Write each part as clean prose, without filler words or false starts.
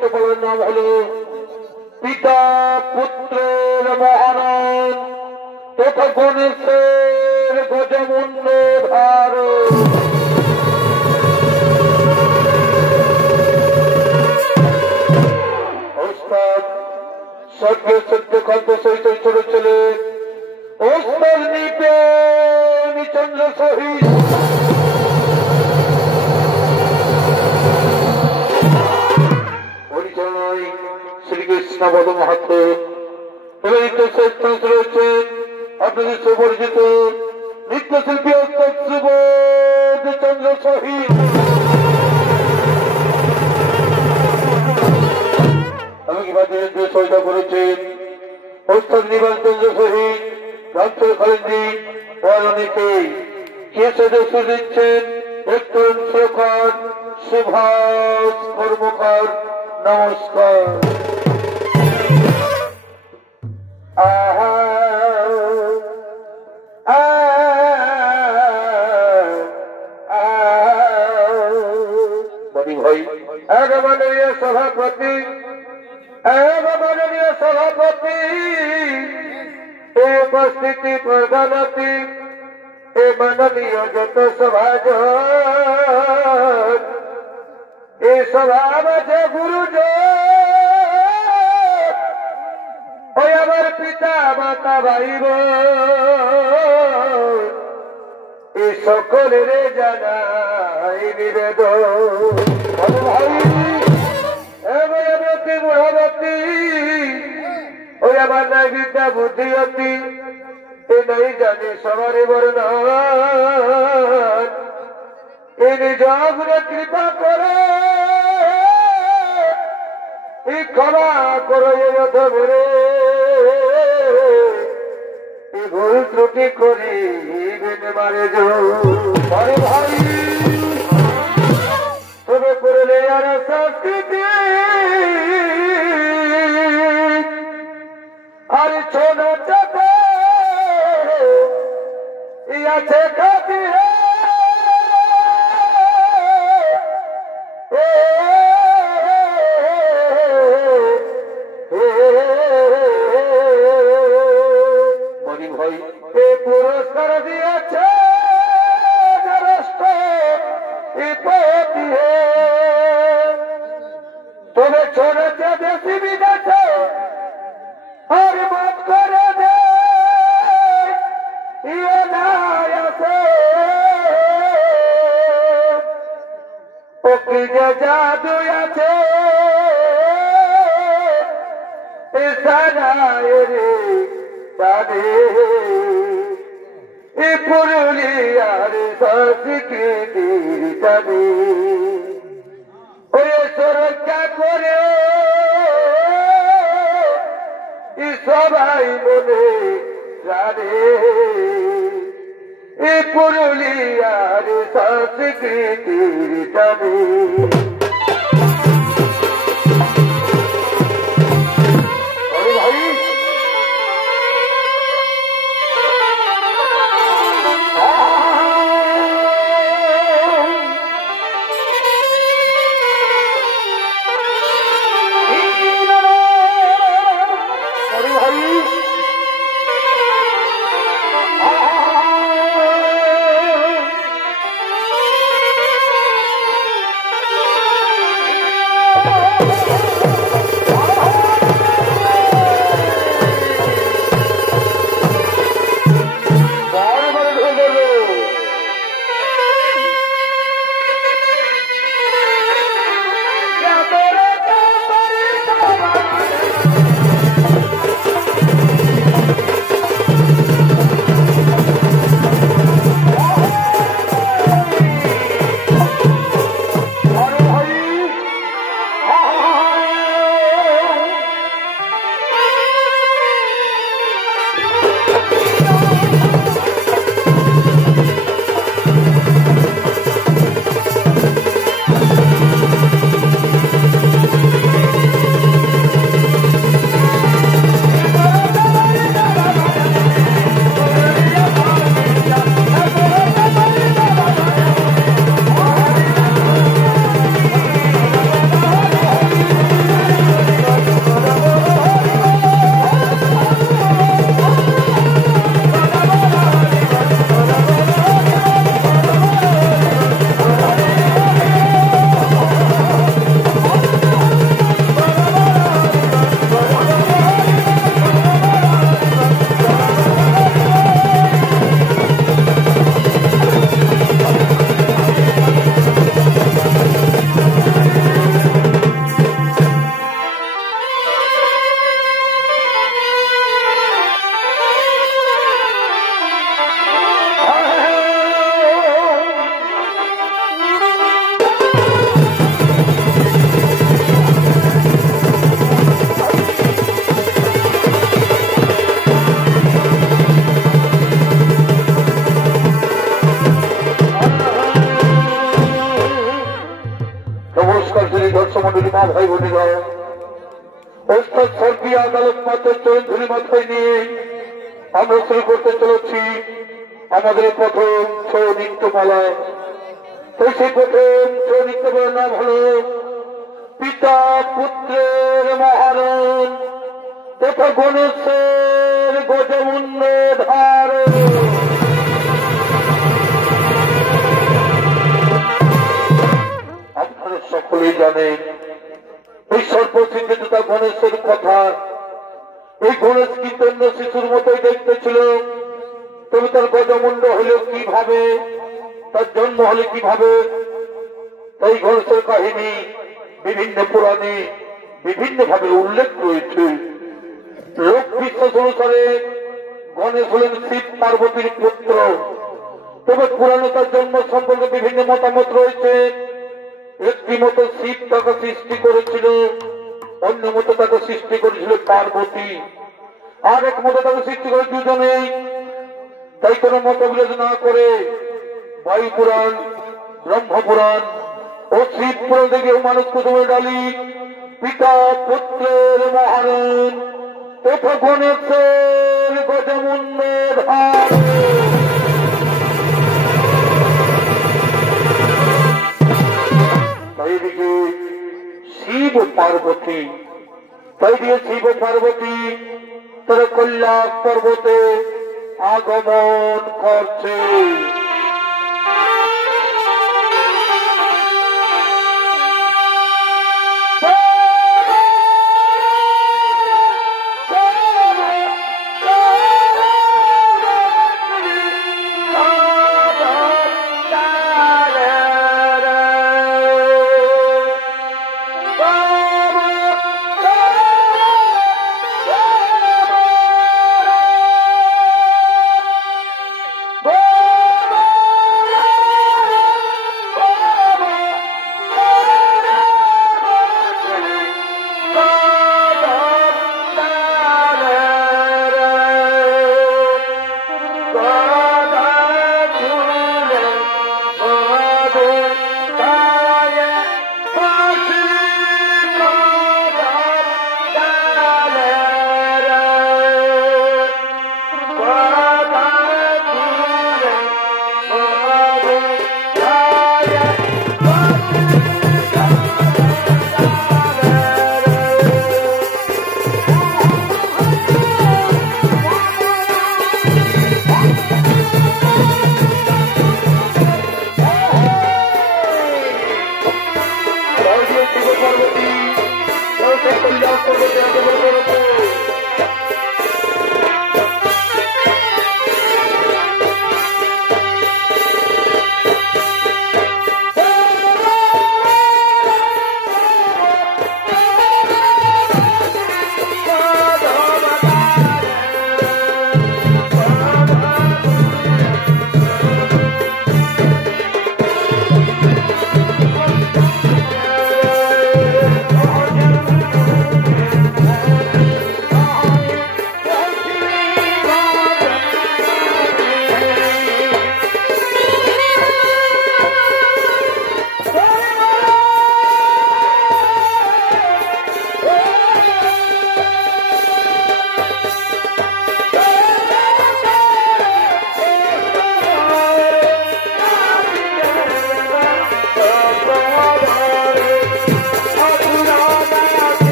প্রতিষ্ঠানের নাম হল পিতা পুত্রের মহানাম তথা গণেশের গজমুণ্ড ধার। ওস্তাদ সদ্য সদ্য খাদ্য সহিত চলেছিলে ওস্তাদ নিপে নিচন্দ্র সহিত পরিচালনায় শ্রীকৃষ্ণ বদ মাহাত্ম রয়েছেন আপনাদের সুপরিচিত নৃত্যশিল্পী ওস্তাদ সুবোধ চন্দ্র সহিত। আমাকে বাজারে যে সহায়তা করেছেন ওস্তাদ নিবাস চন্দ্র সহিত, রামচন্দ্র খালেন্দি ও অনেকেই কে সদস্য দিচ্ছেন একজন সরকার সুভাষ কর্মকার। নমস্কার। ভাই মাননীয় সভাপতি মাননীয় সভাপতি এই উপস্থিতি প্রধানতি এ মাননীয় যত সভাজন এ সভা মাঝে গুরুজন ওই আমার পিতা মাতা ভাই এ সকলের জানাই নিবেদন। ভাই এমনতি বুড়াবতী ওই আমার নাই বিদ্যা বুদ্ধিয়তী এ নাই জানি সবারে বর্ণন এ নিজ গুণে কৃপা করে এই ক্ষমা করো ধরে এই ভুল ত্রুটি করি মারে যারে ভাই তবে করলে আর সংস্কৃতি আর ছোট চাপে আছে খাতি ভাই এ পুরস্কার দিয়েছে তবে ছোড়েছে বেশি বিদেছে আর মত করে দে ও কি যে জাদু আছে রে তারে এই পুরুলিয়ার সংস্কৃতির টানে ওই সুরক্ষা করে সবাই মনে জানে এই পুরুলিয়ার সংস্কৃতির টানে। ভগবতীগণ, ওস্তাদ স্বর্গীয় আদালত মাত্র চৌধুরী মাথায় নিয়ে আমরা শুরু করতে চলেছি আমাদের প্রথম ছৌ নৃত্যমালা। তো সেই প্রথম ছৌ নৃত্যমালার নাম হল পিতা পুত্রের মহারণ তথা গণেশের গজমুণ্ড ধারণ। আপনারা সকলেই জানেন এই সর্বসিদ্ধি তথা গণেশের কথা। এই গণেশ কিন্তু অন্য শিশুর মতোই দেখতে ছিল, তবে তার গজমুণ্ড হলো কিভাবে, তার জন্ম হলে কিভাবে, এই গণেশের কাহিনী বিভিন্ন পুরাণে বিভিন্ন ভাবে উল্লেখ রয়েছে। লোক বিশ্বাস অনুসারে গণেশ হলেন শিব পার্বতীর পুত্র, তবে পুরাণে তার জন্ম সম্পর্কে বিভিন্ন মতামত রয়েছে। একটি মতো শিব তাকে সৃষ্টি করেছিল, অন্য মতো তাকে সৃষ্টি করেছিল পার্বতী, আর এক মতো তাকে সৃষ্টি করে দুজনেই। তাই কোন মত বিরোধ না করে বায়ু পুরাণ, ব্রহ্ম পুরাণ ও শিব পুরাণ থেকে মানুষ প্রথমে ডালি পিতা পুত্রের মহারণ তথা গণেশের গজমুণ্ড ধারণ। তাইদিকে শিব পার্বতী, তাইদিকে শিব পার্বতী তারা কৈলাস পর্বতে আগমন করছে।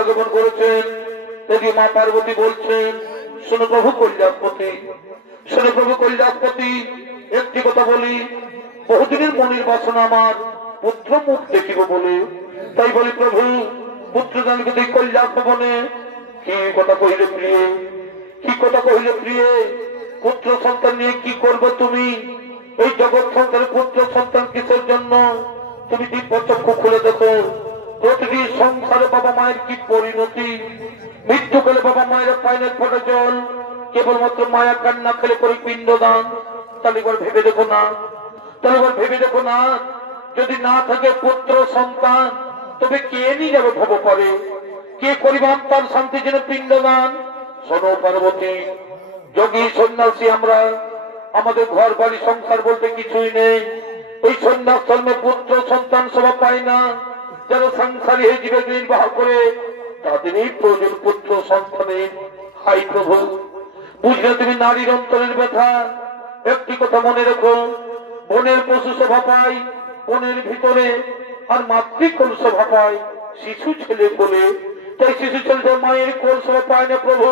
আগমন করেছেন। যদি মা পার্বতী বলছেন, শোনো প্রভু কৈলাসপতি, শোনো প্রভু কৈলাসপতি, একটি কথা বলি, বহুদিনের মনের বাসনা আমার পুত্র মুখ দেখিব বলে, তাই বলি প্রভু পুত্রদানকে তুই কৈলাস ভবনে কি কথা কহিলে প্রিয়, কি কথা কহিলে প্রিয়, পুত্র সন্তান নিয়ে কি করবে তুমি? এই জগৎ সংসারে পুত্র সন্তান কিসের জন্য? তুমি দিব্য চক্ষু খুলে দেখো প্রতিটি সংসারে বাবা মায়ের কি পরিণতি। মৃত্যুকালে বাবা মায়ের পাইনের ফোটা জল কেবলমাত্র মায়া কান্না খেলে করে পিণ্ডদান। তাহলে এবার ভেবে দেখো না, তাহলে এবার ভেবে দেখো না, যদি না থাকে পুত্র সন্তান তবে কে নিয়ে যাবে ভব করে, কে করিবে আত্মার শান্তির জন্য পিণ্ডদান। শোনো পার্বতী, যোগী সন্ন্যাসী আমরা, আমাদের ঘর বাড়ি সংসার বলতে কিছুই নেই। ওই সন্ন্যাস ধর্মে পুত্র সন্তান সভা পায় না। যারা সংসারী হয়ে জীবন নির্বাহ করে তাদেরই প্রয়োজন পুত্র সন্তানের। হাই প্রভু, বুঝলে তুমি নারীর অন্তরের ব্যথা। একটি কথা মনে রেখো, বনের পশু শোভা পায় বনের ভিতরে, আর মাতৃকোল শোভা পায় শিশু ছেলে কোলে। তাই শিশু ছেলে মায়ের কোল শোভা পায় না প্রভু,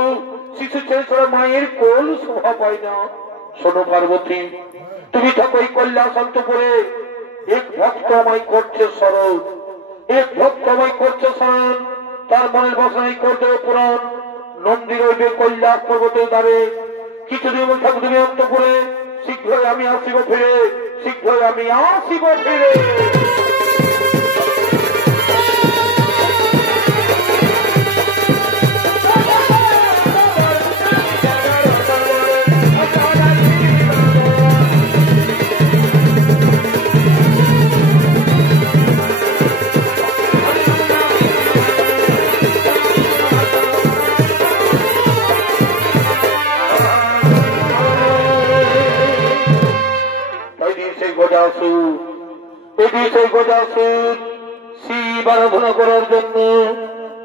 শিশু ছেলে ছাড়া মায়ের কোল শোভা পায় না। শোনো পার্বতী, তুমি থাকো এই কৈলাসন্তপুরে, এক ভক্ত আমায় করছে স্মরণ, এক ভক্ত আমায় করছে স্মরণ, তার মনের বাসনাই করতে পুরাণ। নন্দী রইবে কৈলাস পর্বতের দ্বারে, কিছুদিন থাকো তুমি অন্তপুরে, শীঘ্রই আমি আসিব ফিরে, শীঘ্রই আমি আসিব ফিরে। শিব আরাধনা করার জন্য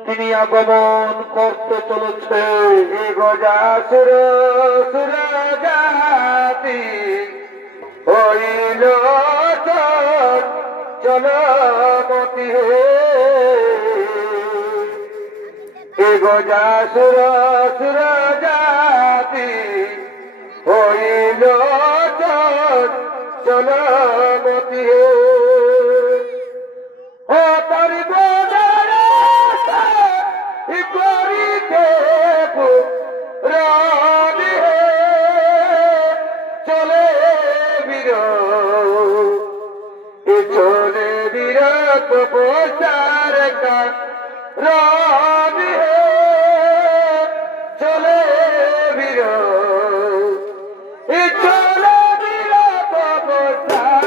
তিনি আগমন করতে চলেছে। গজাসুর সুরজাতি হইল চলমতি হে, গজাসুর সুরজাতি হইল চলমতি হে। চলে বিরত প্রচার রাবি হে, চলে বিরত, চলে বিরত প্রচার।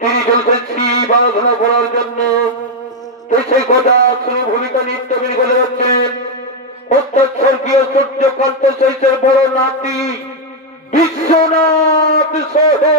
তিনি চলছেন শিব আরাধনা করার জন্য। সেই কথা ভূমিকা নিত্যবিনী বলে যাচ্ছেন অর্থাৎ স্বর্গীয় সূর্যকান্ত শৈশের বড় নাতি বিশ্বনাথ সহে।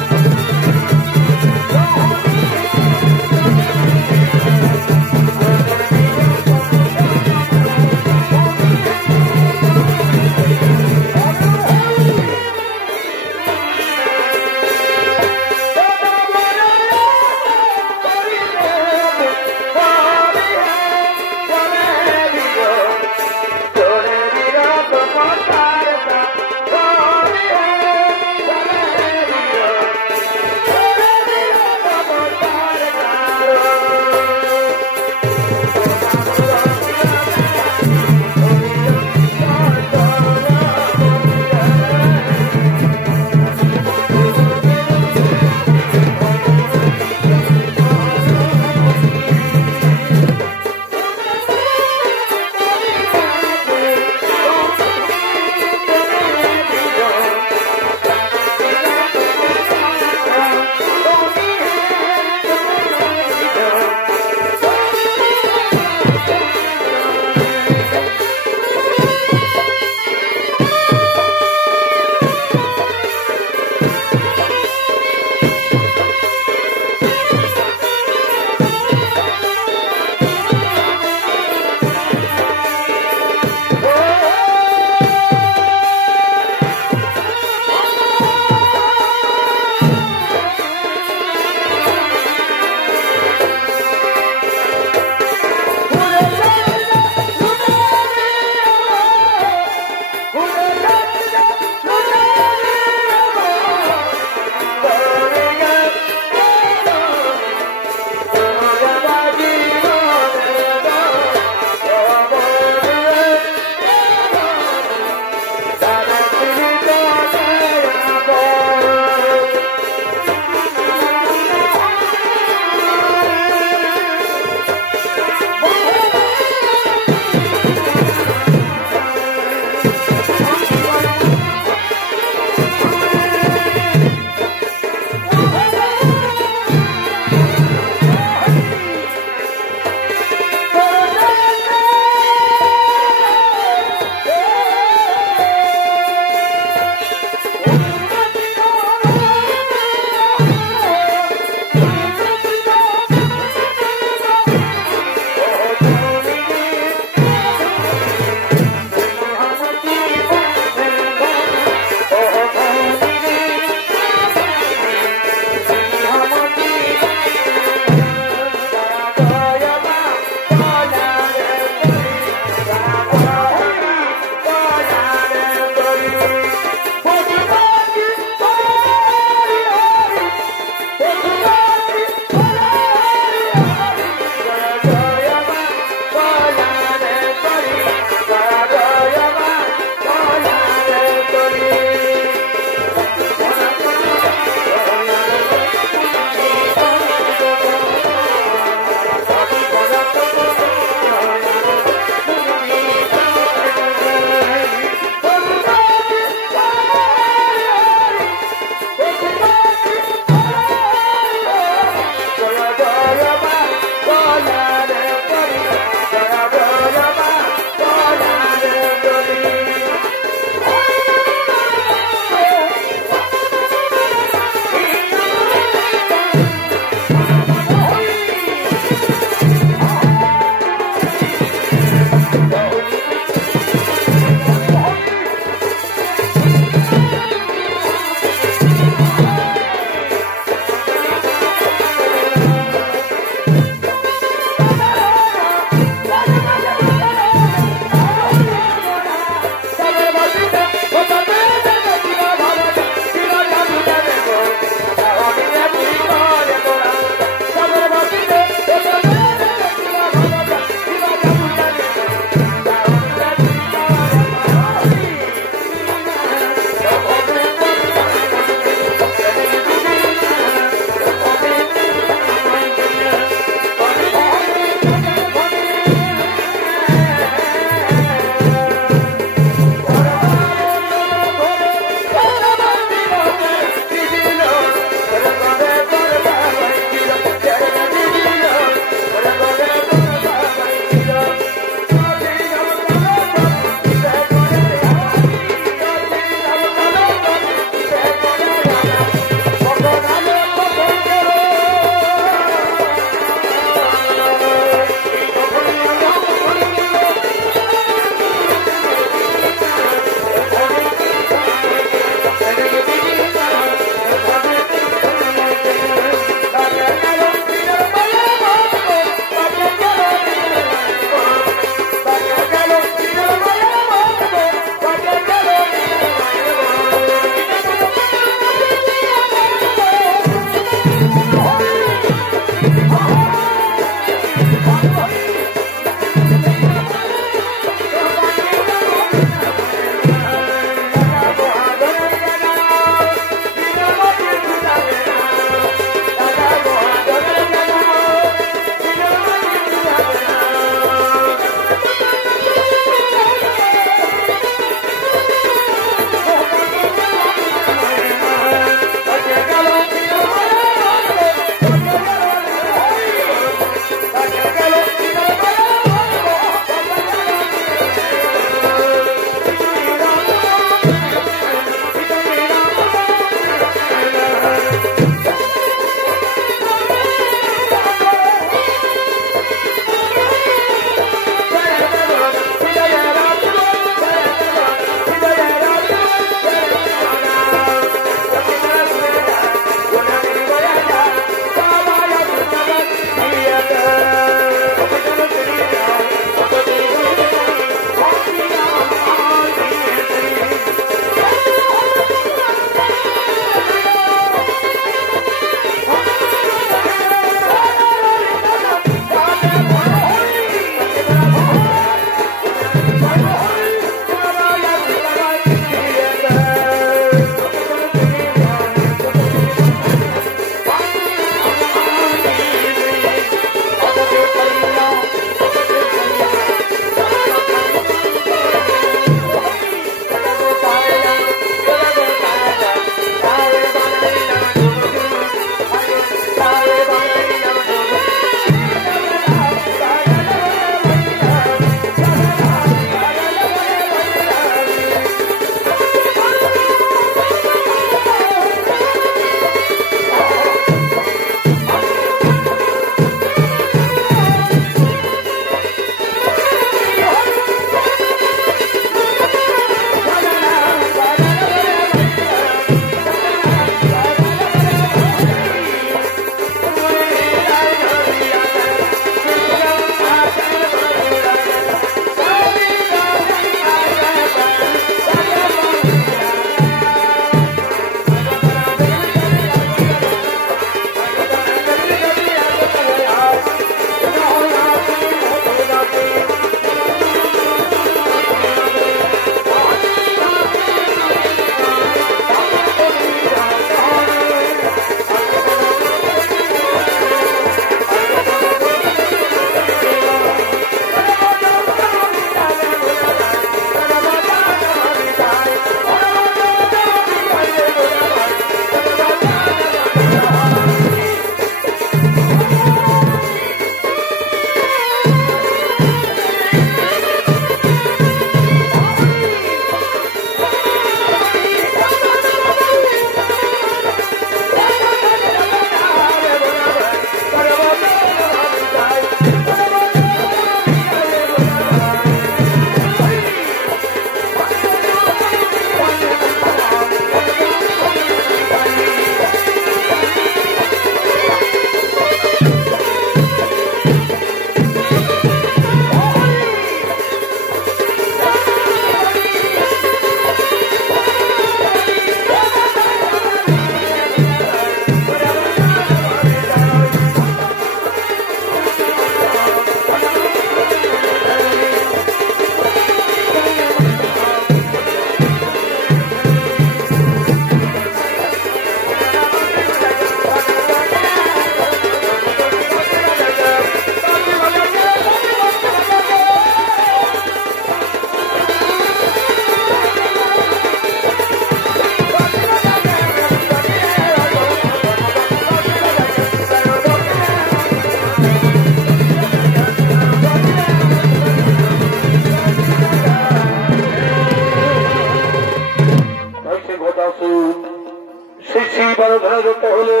সেই শিব আরাধনা যত হলো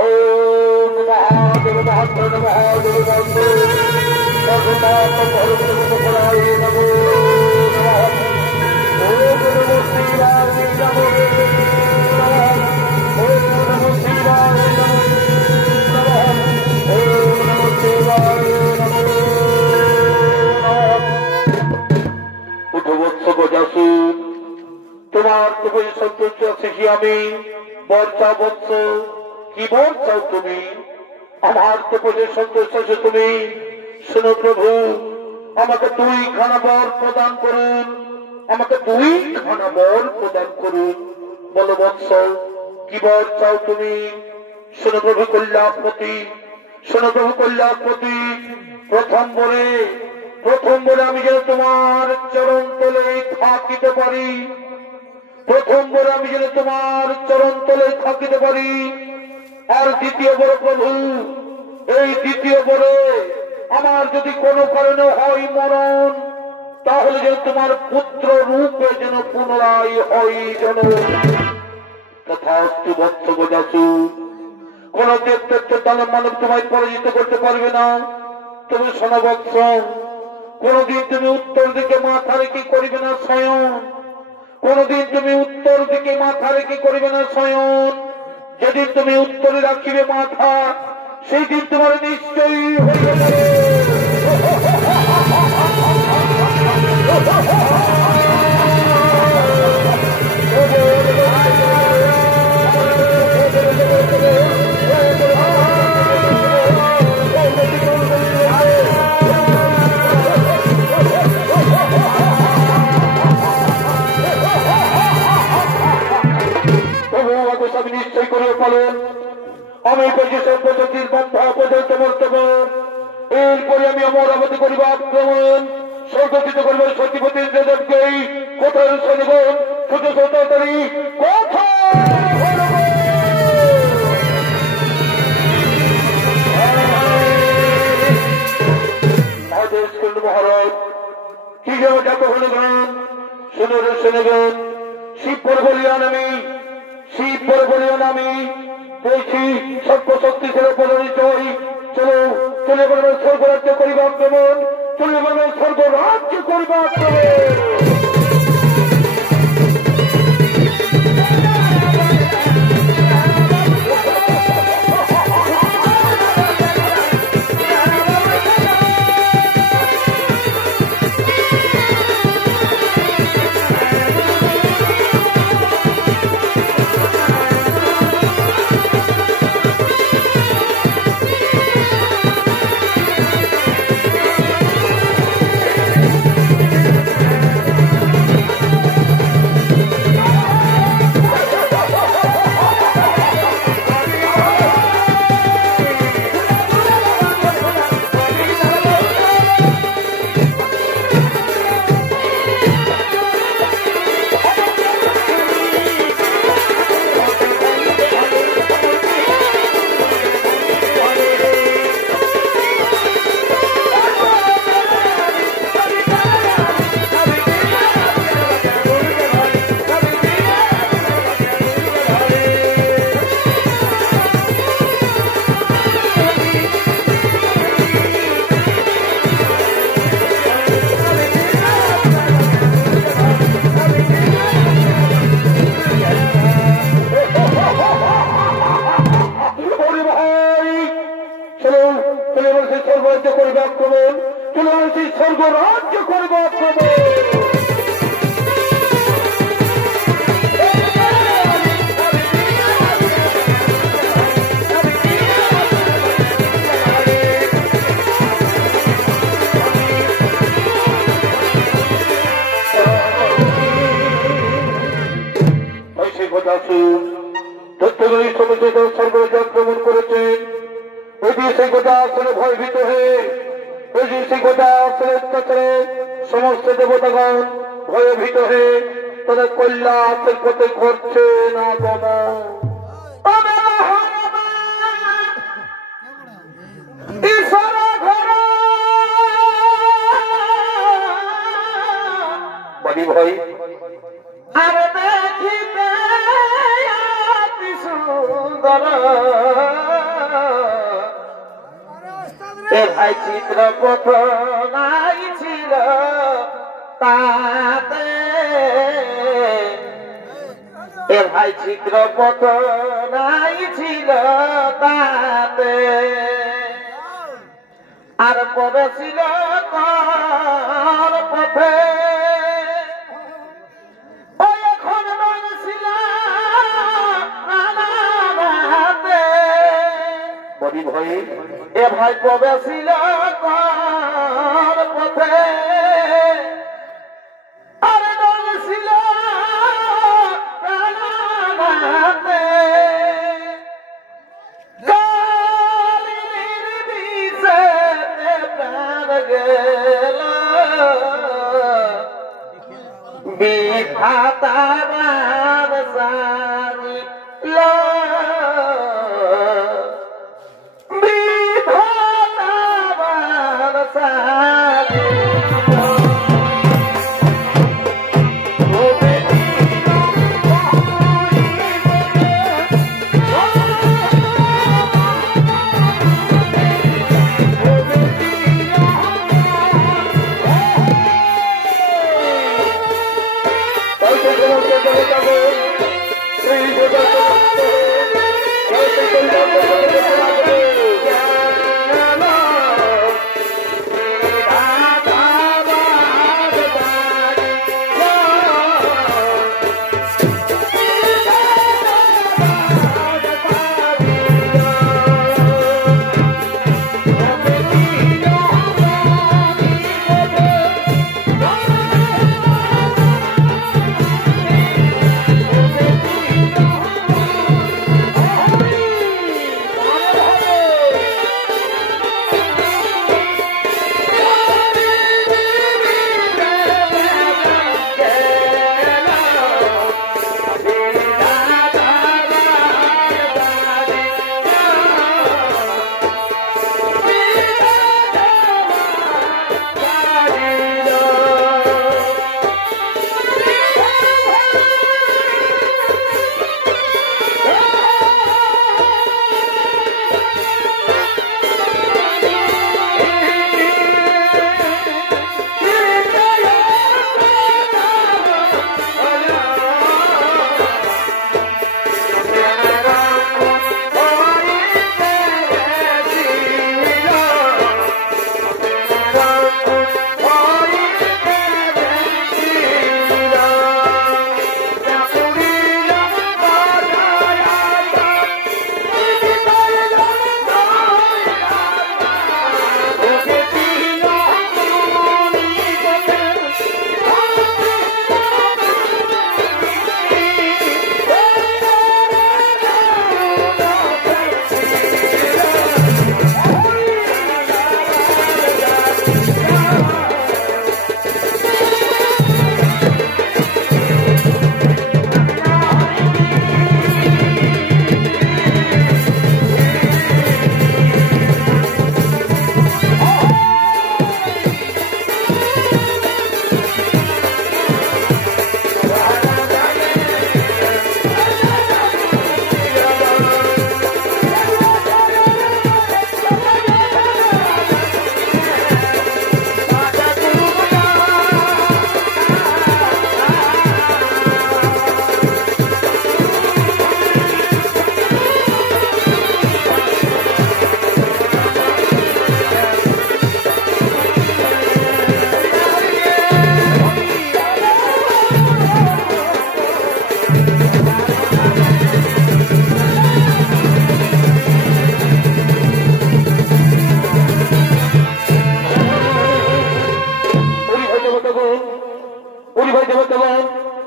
ওম মহাদেব মহাত্মা মহাদেব সর্বপাপরায় নমো নমঃ ওম নমো শিবায় নমো নমঃ ওম নমো শিবায় নমো নমঃ ওম নমো শিবায় নমো নমঃ। উঠো বৎস গজাসুর, তোমার তুমি সন্তুষ্ট আছে কি আমি বর চাও বৎস? কি বর চাও তুমি? আমার তো প্রতি সন্তুষ্ট আছে তুমি। শোনো প্রভু, আমাকে 2 খানা বর প্রদান করুন, আমাকে 2 খানা বর প্রদান করুন। বলো বৎস, কি বর চাও তুমি? শোনো প্রভু কল্যাণপতি, শোনো প্রভু কল্যাণপতি। প্রথম বরে আমি যেন তোমার চরণ তলে থাকিতে পারি, প্রথম বরে আমি যেন তোমার চরণ তলে থাকিতে পারি। আর দ্বিতীয় বড় প্রভু, এই দ্বিতীয় বরে আমার যদি কোনো কারণে হয় মরণ, তাহলে যেন তোমার পুত্র রূপে যেন পুনরায় হয় যেন। তথাস্তু বৎস গজাসু। কোন দেবদেব দানব মানব তোমায় পরাজিত করতে পারবে না। তুমি শোনো বৎস, কোনদিন তুমি উত্তর দিকে মাথা রেখে করিবে না শয়ন, কোনদিন তুমি উত্তর দিকে মাথা রেখে করিবে না শয়ন। যেদিন তুমি উত্তরে রাখিবে মাথা, সেই দিন তোমার নিশ্চয়ই হইবে না। আমি নিশ্চয় করে পালন, আমি প্রজাতির বন্ধা পর্যন্ত বর্তমান। এরপরে আমি অমরাবতী করিব আক্রমণ, স্বর্গচিত করিব সতীপতির দেবকেই। কোথায় শনিগণ ছোট ছোট তারি মহারাজ কি যেন যাত হলগান শুনেগণ। শিব বলিয়ান আমি, শিব বলিয়ান আমি বলছি সর্বশক্তি ছিল পরিচয়। চলো চলে বলবে স্বর্গরাজ্য করিবা আক্রমণ, চলে বলবে স্বর্গরাজ্য করিবা আক্রমণ। স্বর্গরাজ্য করবে আক্রমণ, চলে আসি স্বর্গরাজ্য করবে আক্রমণ। স্বর্গরাজ্য আক্রমণ করেছেন। সেই গোটা আসলে ভয়ভীত হয়ে, সেই গোটা আসলে অত্যাচারে সমস্ত দেবতাগণ ভয়ভীত হয়ে তাদের কল্যাণের পথে ঘটছে না বাবা। বাড়ি ভাই আর দেখিতে সুন্দর এ ভাই চিত্রপথ নাই ছিল তাতে এ ভাই চিত্রপথ নাই ছিল তাতে আর পরে ছিল তার পথে এখন ছিল বলি ভাই এ ভাই কবে ছিল তার পথে আর ছিল বিধাতার সারি বিধাতার সারি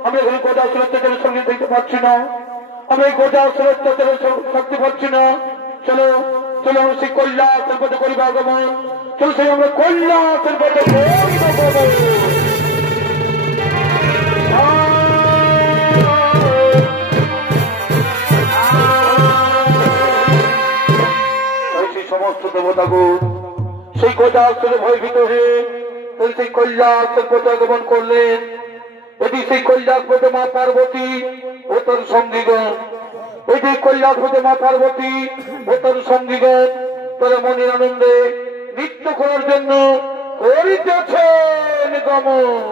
আমরা এখানে গোটা অত্যাচারের সঙ্গে দেখতে পাচ্ছি না, আমরা এই গোটা অত্যাচারের শক্তি পাচ্ছি না। চলো চলো আমরা সেই কৈলাসের পথে করিব আগমন, চলো সেই আমরা কৈলাসের পথে সমস্ত দেবতাগুণ সেই কৈলাসের ভয়ভীত হয়ে সেই কৈলাসের পথে আগমন করলেন। এটি সেই কৈলাস পথে মা পার্বতী ও তার সঙ্গীগণ, এটি দেবী কৈলাসপতি মা পার্বতী ও তার সঙ্গীগণ তারা মনের আনন্দে নৃত্য করার জন্য করিতেছেন গমন।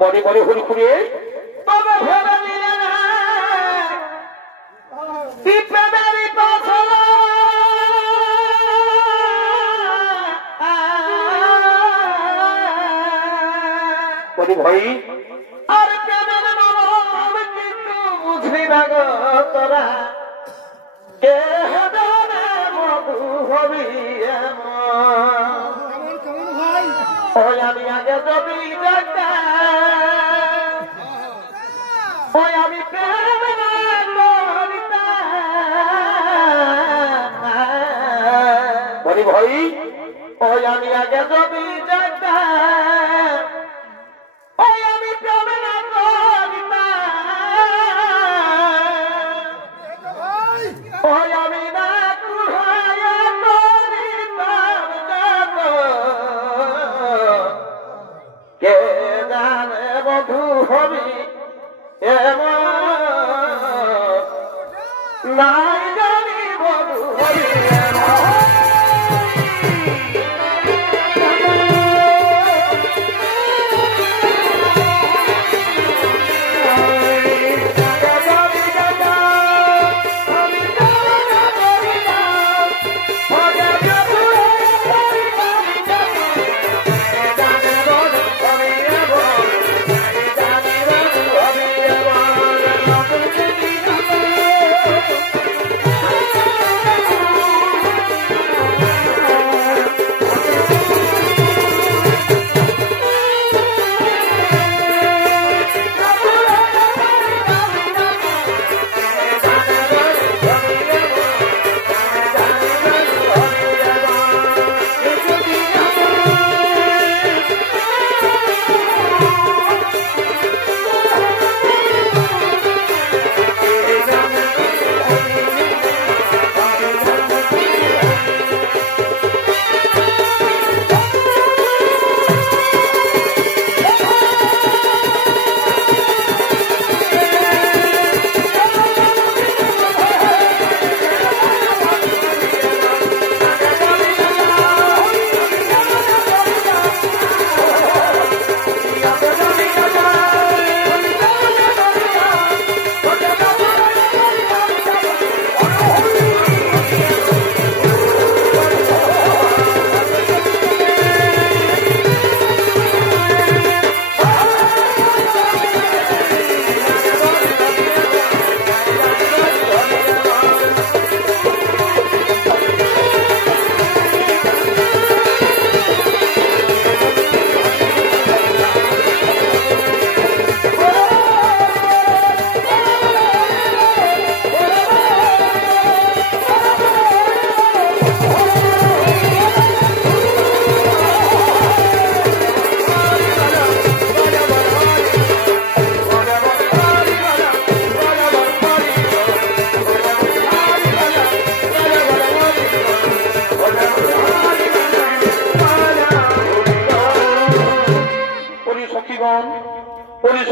বড়ে বড়ে হুড়ি খুঁড়িয়ে তবে ভেবে নিলে না প্রেমেরই পাথর বলি ভাই আর প্রেমের মরম কিন্তু বুঝবি না গো তোরা কে হবে মধু হবি ওই আমি আগে যদি দেখতাম ওই আমি প্রেম বলি ভাই ওই আমি আগে যদি দেখতাম ওই আমি প্রেম ওই আমি না কুড়াইয়া করিতাম যাব কে জানে বধু হবি এমন নাই জানি বধু হবি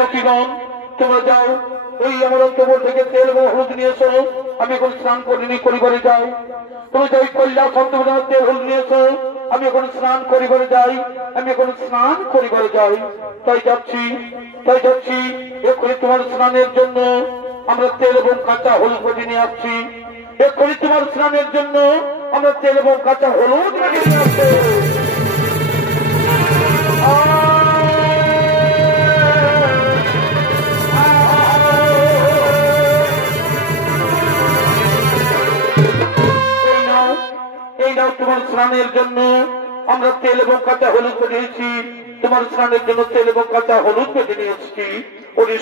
সখীগণ তোমরা যাও ওই আমার অন্তপুর থেকে তেল এবং হলুদ নিয়ে এসো আমি এখন স্নান করিনি করিবারে যাই তুমি যাই কৈলাস অন্তপুর তেল হলুদ নিয়ে এসো আমি এখন স্নান করিবারে যাই আমি এখন স্নান করিবারে যাই তাই যাচ্ছি এক্ষুনি তোমার স্নানের জন্য আমরা তেল এবং কাঁচা হলুদ বেটে নিয়ে আসছি এক্ষুনি তোমার স্নানের জন্য আমরা তেল এবং কাঁচা হলুদ বেটে নিয়ে আসছি তোমার স্নানের জন্য আমরা তেল এবং কাঁচা হলুদ বেঁধেছি তোমার স্নানের জন্য তেল এবং কাঁচা হলুদ বেঁধে নিয়ে এসেছি ওরে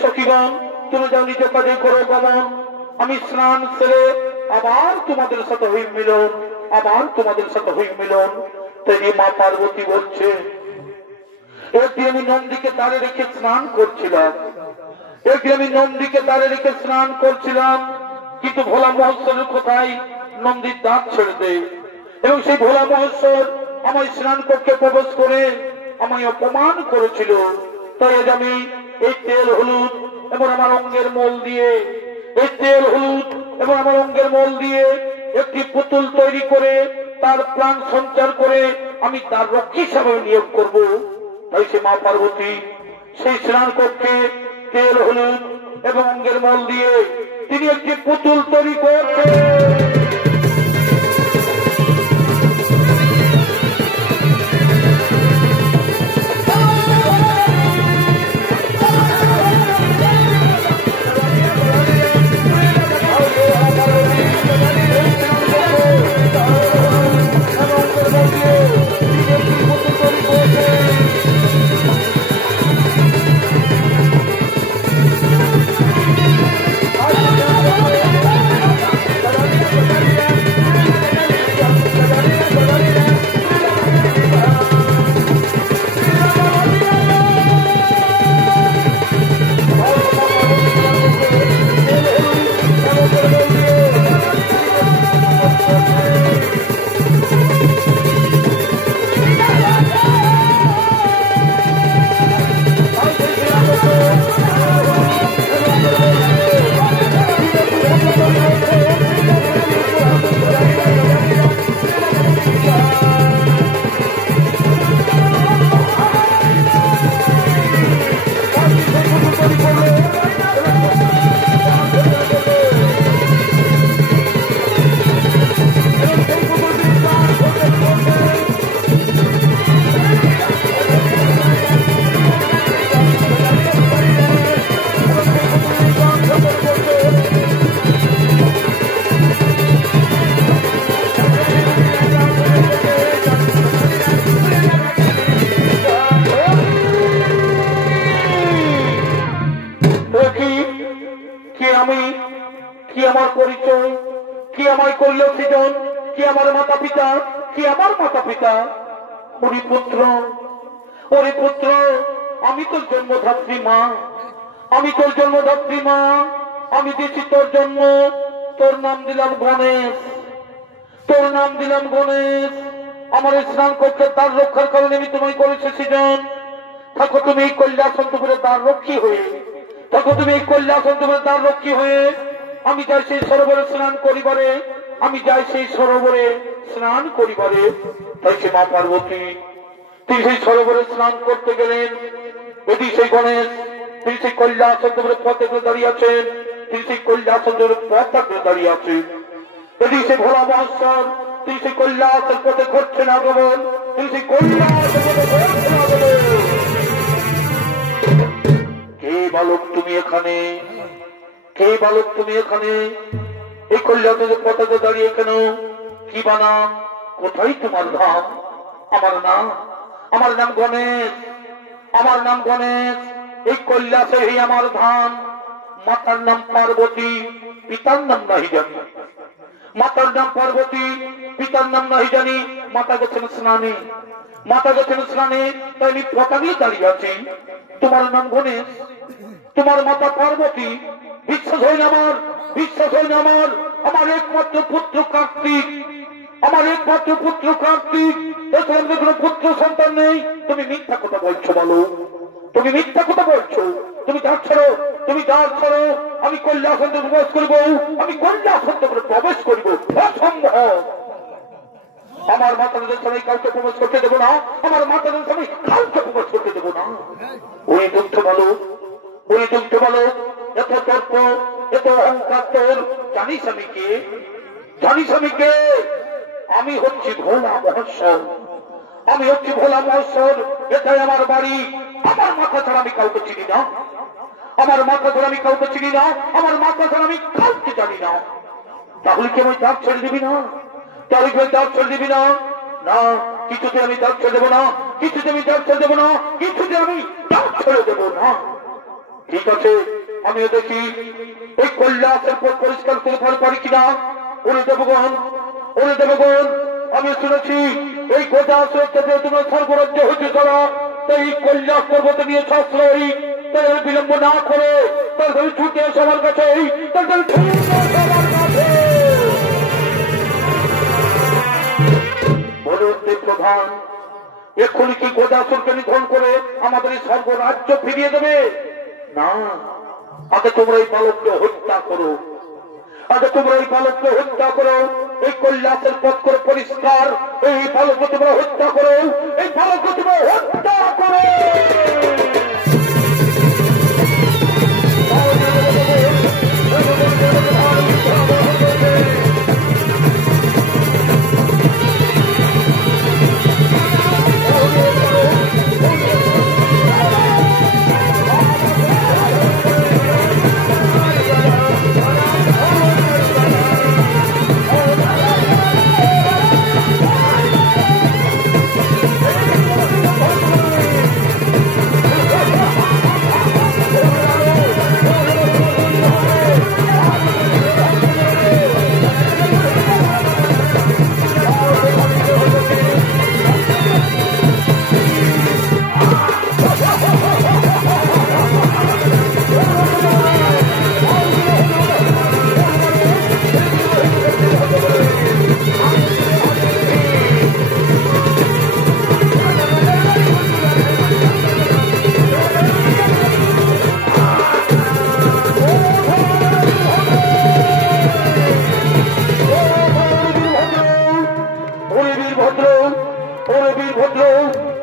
সখীগণ তুমি যাও নিজ কাজে করো গমন আমি স্নান সেরে আবার তোমাদের সাথে হই মিলন তাই মা পার্বতী বলছে একদিন আমি নন্দীকে তারে রেখে স্নান করছিলাম কিন্তু ভোলা মহোৎসবের কোথায় নন্দীর দাঁত ছেড়ে দেয় এবং সেই ভোলা মহোৎসব আমার স্নান কক্ষে প্রবেশ করে আমায় অপমান করেছিল তাই আজ আমি এই তেল হলুদ এবং আমার অঙ্গের মল দিয়ে একটি পুতুল তৈরি করে তার প্রাণ সঞ্চার করে আমি তার রক্ষী হিসাবে নিয়োগ করব তাই সে মা পার্বতী সেই স্নান কক্ষে তেল হলুদ এবং অঙ্গের মল দিয়ে তিনি একটি পুতুল তৈরি করছে। আমি তোর জন্মদাত্রী মা, আমি দিয়েছি তোর জন্ম, তোর নাম দিলাম গণেশ, আমার স্নান কক্ষের দ্বার রক্ষার কারণে আমি তোমায় করেছি সৃজন। থাকো তুমি এই কৈলাসন্তপুরের দ্বার রক্ষী হয়ে, আমি যাই সেই সরোবরে স্নান করিবারে, তাই সে মা পার্বতী তিনি সেই সরোবরে স্নান করতে গেলেন। এটি সেই গণেশ, তিনি সেই কৈলাসন্তপুরের পথে দাঁড়িয়ে আছেন, এটি সেই ভোলা মহেশ্বর, তিনি সেই কৈলাসের পথে করছেন আগমন, কে বালক তুমি এখানে, এই কৈলাসের পথে দাঁড়িয়ে কেন? কি বানা, কোথায় তোমার ধাম? আমার নাম গণেশ, এই কৈলাসে আমার ধাম। মাতার নাম পার্বতী, পিতার নাম নাহি জানি। মাতা গেছেন স্নানে, তাই আমি পতাগলে দাঁড়িয়ে আছি। তোমার নাম গণেশ, তোমার মাতা পার্বতী। বিশ্বাস হয় না আমার, আমার একমাত্র পুত্র কার্তিক, কোনো পুত্র সন্তান নেই। তুমি মিথ্যা কথা বলছো, তুমি দ্বার ছাড়ো, আমি কৈলাসন্তপুরে প্রবেশ করবো, অসম্ভব। আমার মাতাদের সবাই কাউকে প্রবেশ করতে দেবো না, ওই দুঃখ বলো, এত তর্ক, এত অহংকার তোর। জানিস আমি কে? আমি হচ্ছি ভোলা মহেশ্বর, এটাই আমার বাড়ি। আমার মাথা ছাড়া আমি কাউকে চিনি না, আমার মাথা ছাড়া আমি কাউকে জানি না। তাহলে কি আমি দাঁত ছেড়ে দিবি না? না, কিছুতে আমি দাঁত ছেড়ে দেবো না, ঠিক আছে, আমিও দেখি এই কৈলাসের পথ পরিষ্কার করে পারি কিনা। ওরে দেবগণ, আমি শুনেছি এই গোটা সুরক্ষা তোমার সর্বরাজ্য হইতে করা, তাই কৈলাস পর্বতে নিয়ে আশ্রয়, তাই বিলম্ব না করে তার ছুটে সবার কাছে, প্রধান এক্ষুনি কি গোদাসুরকে নিধন করে আমাদের এই সর্বরাজ্য ফিরিয়ে দেবে? না, আগে তোমরা এই বালককে হত্যা করো, এই কৈলাসের পথ করে পরিষ্কার। এই বালককে তোমরা হত্যা করো, এই বালককে তোমরা হত্যা করো।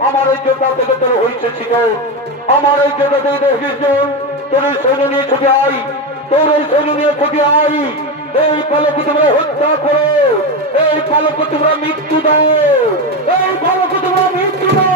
আমার এই জোটা থেকে তোর হয়েছে ছিল, আমার এই জোটা থেকে দেখিস তোর এই সৈন্য নিয়ে ছুটে আই, তোর এই সৈন্য নিয়ে ছুটে আই। এই পালকে তোমরা হত্যা করো, এই পালকে তোমরা মৃত্যু দাও, এই পালকে তোমরা মৃত্যু দাও।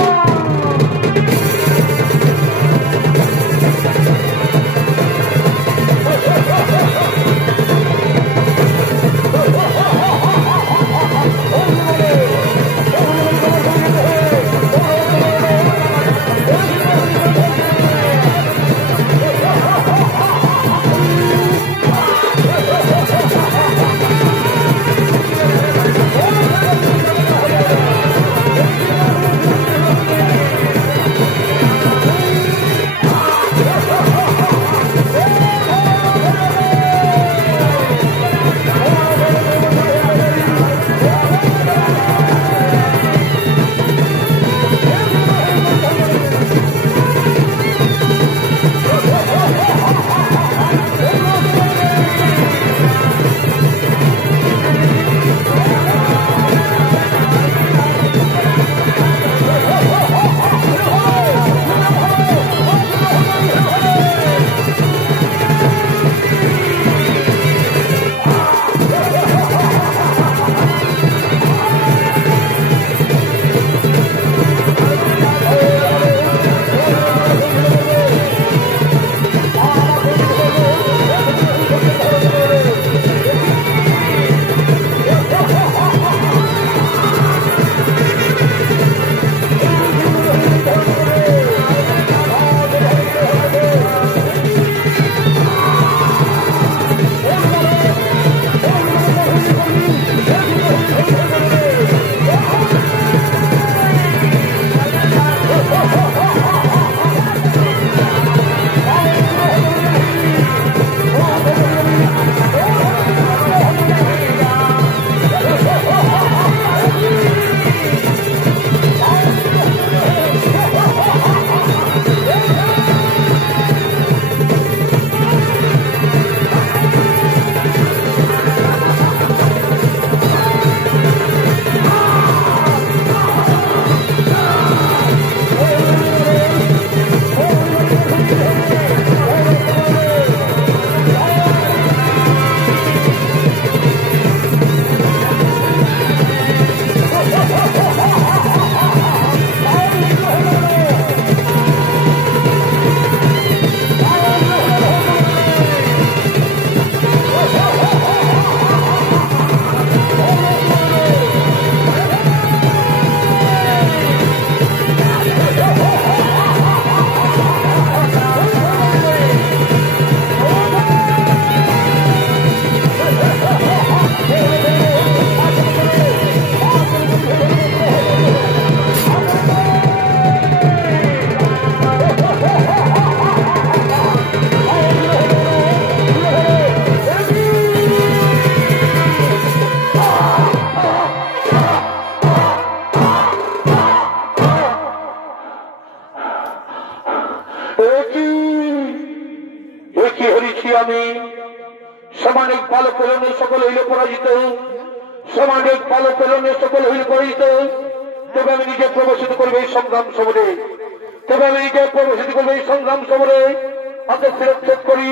আমি সামানিক বালক সকল হইল পরাজিত, সমাজের ভালো পেলনে সকল হইল করিত, তবে আমি নিজে প্রবেশিত করবো এই সংগ্রাম সমরে, তবে আমি নিজে প্রবেশিত করবো এই সংগ্রাম সমরে। আগে ফেরত করি,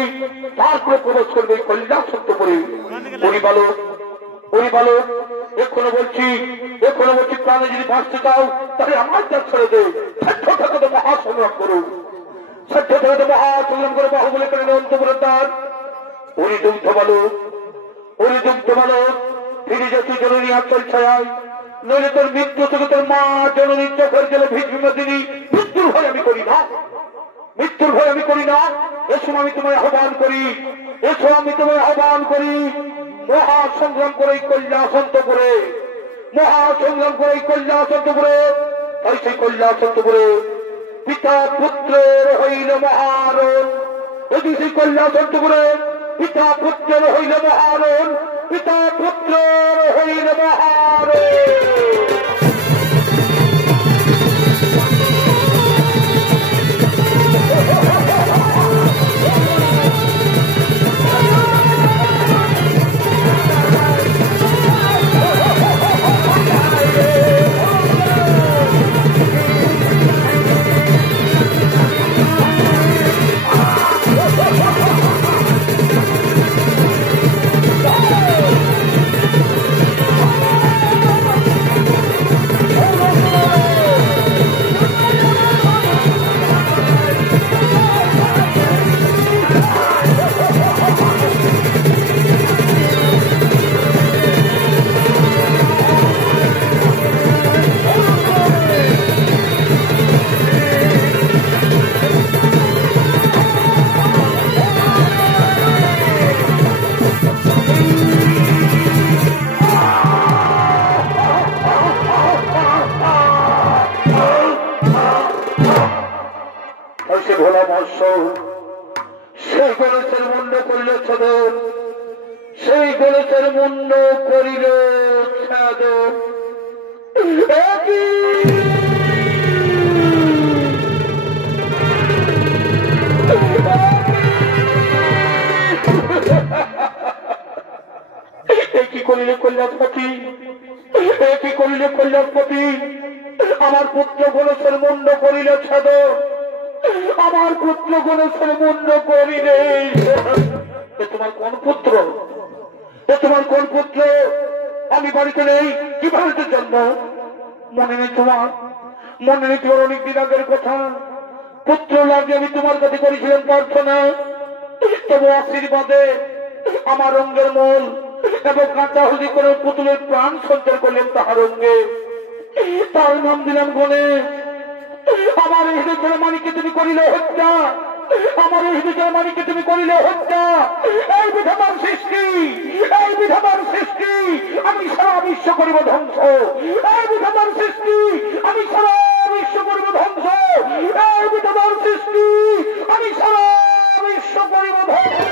তারপরে প্রবেশ করবে এই কল্যাণ সত্য করে। পরিবালক পরিবালক এখনো বলছি প্রাণে যদি বাঁচতে চাও তাহলে আমার কাজ ছেড়ে দে, সাধ্য থাকতে মহাসংগ্রাম করো, সাধ্য থাকতে মহাসংগ্রাম করে বাহুবলে কেন অন্তপুরের দ্বার। পরিদুগ্ধ বালক ফিরে যেতে জননী আচল ছায়, নইলে তোর মৃত্যু থেকে তোর মা জননীর চোখের জলে ভিজবি তিনি। মৃত্যুর ভয় আমি করি না, মৃত্যুর ভয় আমি করি না। এসো আমি তোমায় আহ্বান করি, এসো আমি তোমায় আহ্বান করি। মহাসংগ্রাম করে কৈলাসন্তপুরে, মহাসংগ্রাম করে কৈলাসন্তপুরে। তাই সেই কৈলাসন্তপুরে পিতা পুত্রের হইল মহারণ। যদি সেই কৈলাসন্তপুরে পিতা পুত্রের হইল মহারণ, পিতা পুত্রের হইল মহারণ। সেই গণেশের মুন্ড করিল ছদন, সেই গণেশের মুন্ড করিল ছদন। কি করিলে কৈলাসপতি, কি করিলে কৈলাসপতি? আমার পুত্র গণেশের মুন্ড করিল ছদন, আমার পুত্র গণেশের মুন্ড করিলে। তোমার কোন পুত্র, তোমার কোন পুত্র? আমি বাড়িতে নেই, কিভাবে তোর জন্ম? মনে নেই তোমার, মনে নেই তোমার অনেকদিন আগের কথা? পুত্র লাগে আমি তোমার কাছে করেছিলাম প্রার্থনা, তবু আশীর্বাদে আমার অঙ্গের মূল এবং কাঁচা হলদি করে পুতুলের প্রাণ সঞ্চার করলেন তাহার অঙ্গে। তার নাম দিলাম গণেশ। আমার এই হৃদয় মানিকে তুমি করিলে হত্যা, আমার এই হৃদয় মানিকে তুমি করিলে হত্যা। এই বিধাতার সৃষ্টি, এই বিধাতার সৃষ্টি আমি সারা বিশ্ব করিব ধ্বংস। এই বিধাতার সৃষ্টি আমি সারা বিশ্ব করিব ধ্বংস। এই বিধাতার সৃষ্টি আমি সারা বিশ্ব করিব ধ্বংস।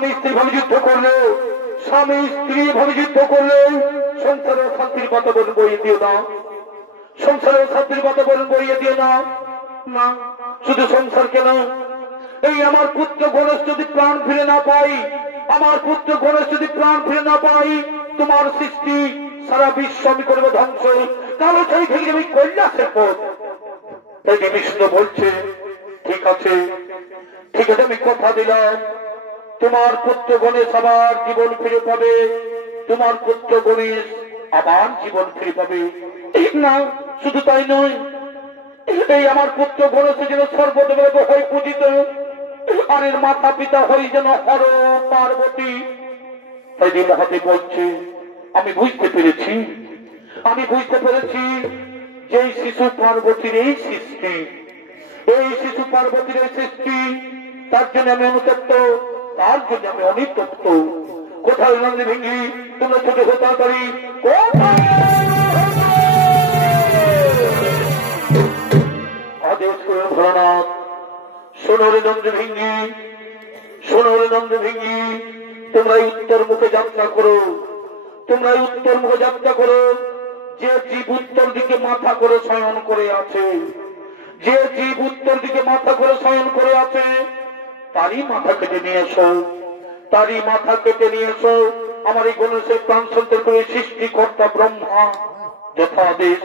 স্বামী স্ত্রী ভাবে যুদ্ধ করলে, স্বামী স্ত্রী ভাবে যুদ্ধ করলে সংসারের শান্তির বাতাবরণ বইয়ে দিও না, সংসারের শান্তির বাতাবরণ বইয়ে দিও না। না, শুধু সংসার কেন, এই আমার পুত্র গণেশ যদি প্রাণ ফিরে না পাই, আমার পুত্র গণেশ যদি প্রাণ ফিরে না পাই, তোমার সৃষ্টি সারা বিশ্ব আমি করবো ধ্বংস, কারো সেই থেকে আমি কৈলাসের পথ। তাই বিষ্ণু বলছে, ঠিক আছে, ঠিক আছে, আমি কথা দিলাম, তোমার পুত্র গণেশ আবার জীবন ফিরে পাবে, তোমার পুত্র গণেশ আবার জীবন ফিরে পাবে। না, শুধু তাই নয়, এই আমার পুত্র গণেশ যেন সর্বদেব হয়ে পূজিত, আর এর মাতা পিতা হয়ে যেন হর পার্বতী। তাই যে মহাদেব বলছে, আমি বুঝতে পেরেছি, আমি বুঝতে পেরেছি যে এই শিশু পার্বতীর এই সৃষ্টি, এই শিশু পার্বতীর এই সৃষ্টি, তার জন্য আমি অনুতপ্ত, তার জন্য আমি অনিতপ্ত। কোথায় নন্দী ভেঙ্গি, তোমরা ছোট হতে পারি, আদেশ করে ভোলানাথ, সোনরে নন্দ ভেঙ্গি, সোনরে নন্দ ভেঙ্গি, তোমরা উত্তর মুখে যাত্রা করো, তোমরা উত্তর মুখে যাত্রা করো। যে জীব উত্তর দিকে মাথা করে শয়ন করে আছে, যে জীব উত্তর দিকে মাথা করে শয়ন করে আছে, তারই মাথা কেটে নিয়ে এসো, তারই মাথা কেটে নিয়ে এসো। আমার এই গণেশের প্রাণ সন্তান করে সৃষ্টিকর্তা ব্রহ্মা যথাদেশ,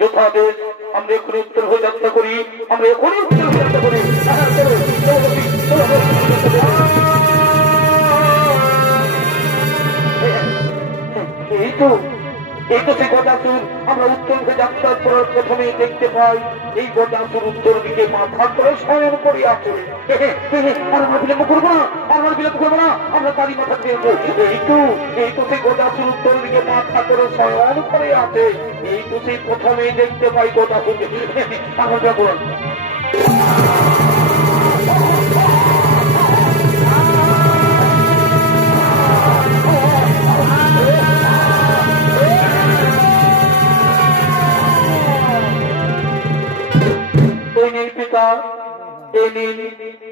যথাদেশ। আমরা এখনই উত্তর হয়ে যাত্রা করি, আমরা এখনই উত্তর হয়ে যাত্রা করি। এই তো, এই তো সেই গজাসুর। আমরা উত্তর দিকে যাত্রার পর প্রথমে দেখতে পাই এই গজাসুর উত্তর দিকে মাথা করে শয়ন করে আছে। আর আমরা বিলম্ব করবো না, আমরা বিলম্ব করবো না, আমরা তারই মাথা খেয়েবো। এই তো সেই গজাসুর উত্তর দিকে মাথা করে শয়ন করে আছে। এই তো সেই প্রথমেই দেখতে পাই গজাসুরকে। আমরা যাবো পিতা, এই নিন,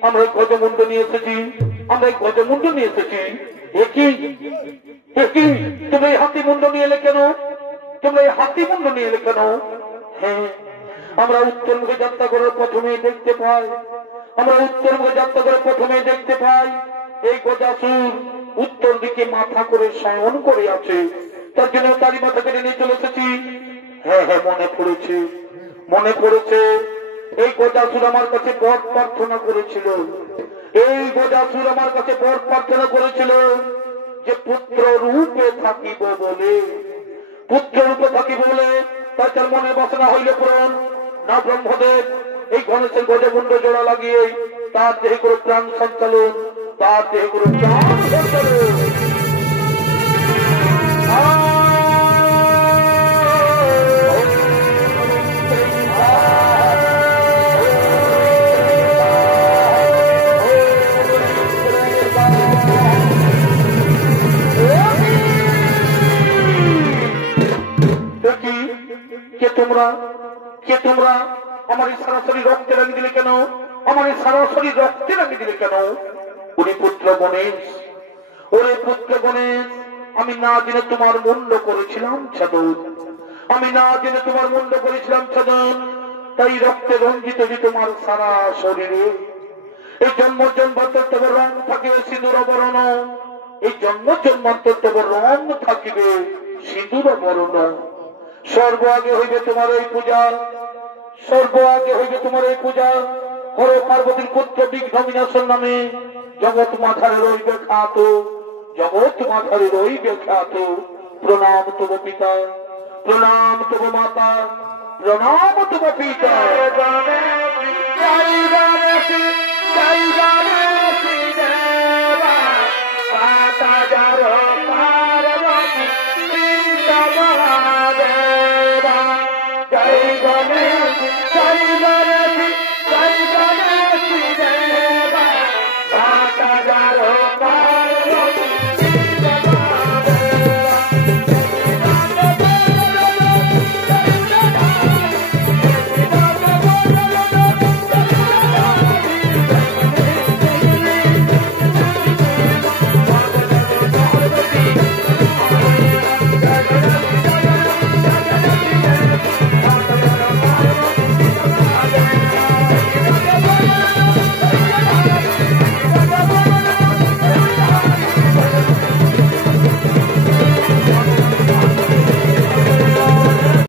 আমরা গজমুন্ড নিয়ে এসেছি, আমরা এই গজমুন্ড নিয়ে এসেছি। একই তুমি এই হাতি মুন্ড নিয়ে এলে কেন, তোমরা এই হাতি মুন্ড নিয়ে এলে কেন? হ্যাঁ, আমরা উত্তর মুখে যাত্রা করার প্রথমে দেখতে পাই, আমরা উত্তর মুখে যাত্রা করে প্রথমে দেখতে পাই এই গজাসুর উত্তর দিকে মাথা করে শয়ন করে আছে। তার জন্য তারই মাথা কেটে নিয়ে চলে এসেছি। হ্যাঁ হ্যাঁ, মনে পড়েছে, মনে পড়েছে। এই গজাসুর আমার কাছে বর প্রার্থনা করেছিল, এই গজাসুর আমার কাছে বর প্রার্থনা করেছিল যে পুত্র রূপে থাকিব বলে, পুত্র রূপে থাকিব বলে। তার মনে বাসনা হইল পূরণ না। ব্রহ্মদেব এই গণেশের গজমুন্ড জোড়া লাগিয়ে তার দেহে করে প্রাণ সঞ্চালন, তার দেহে করে প্রাণ সঞ্চালন। কে তোমরা আমার এই সরাসরি রক্তে রাঙিয়ে দিলে কেন, আমার এই সরাসরি রক্তে রাঙিয়ে দিলে কেন? ওরে পুত্র গণেশ, ওরে পুত্র গণেশ, আমি না জেনে তোমার মুন্ড করেছিলাম ছাদন, আমি না জেনে তোমার মুন্ড করেছিলাম ছাদন। তাই রক্তে রঞ্জিত যে তোমার সারা শরীরে এই জন্ম জন্মান্তর তব রং থাকিবে সিঁদুর বরণ, এই জন্ম জন্মান্তর তব রং থাকিবে সিঁদুর বরণ। সর্ব আগে হইবে তোমার এই পূজা, সর্ব আগে হইবে তোমার এই পূজা। হর পার্বতীর পুত্র বিঘ্ন বিনাশন নামে জগৎ মাথারে রইবে খ্যাত, জগৎ মাথারে রইবে খ্যাত। প্রণাম তব পিতা, প্রণাম তব মাতা, প্রণাম তব পিতা। জয় গণেশ দেবা,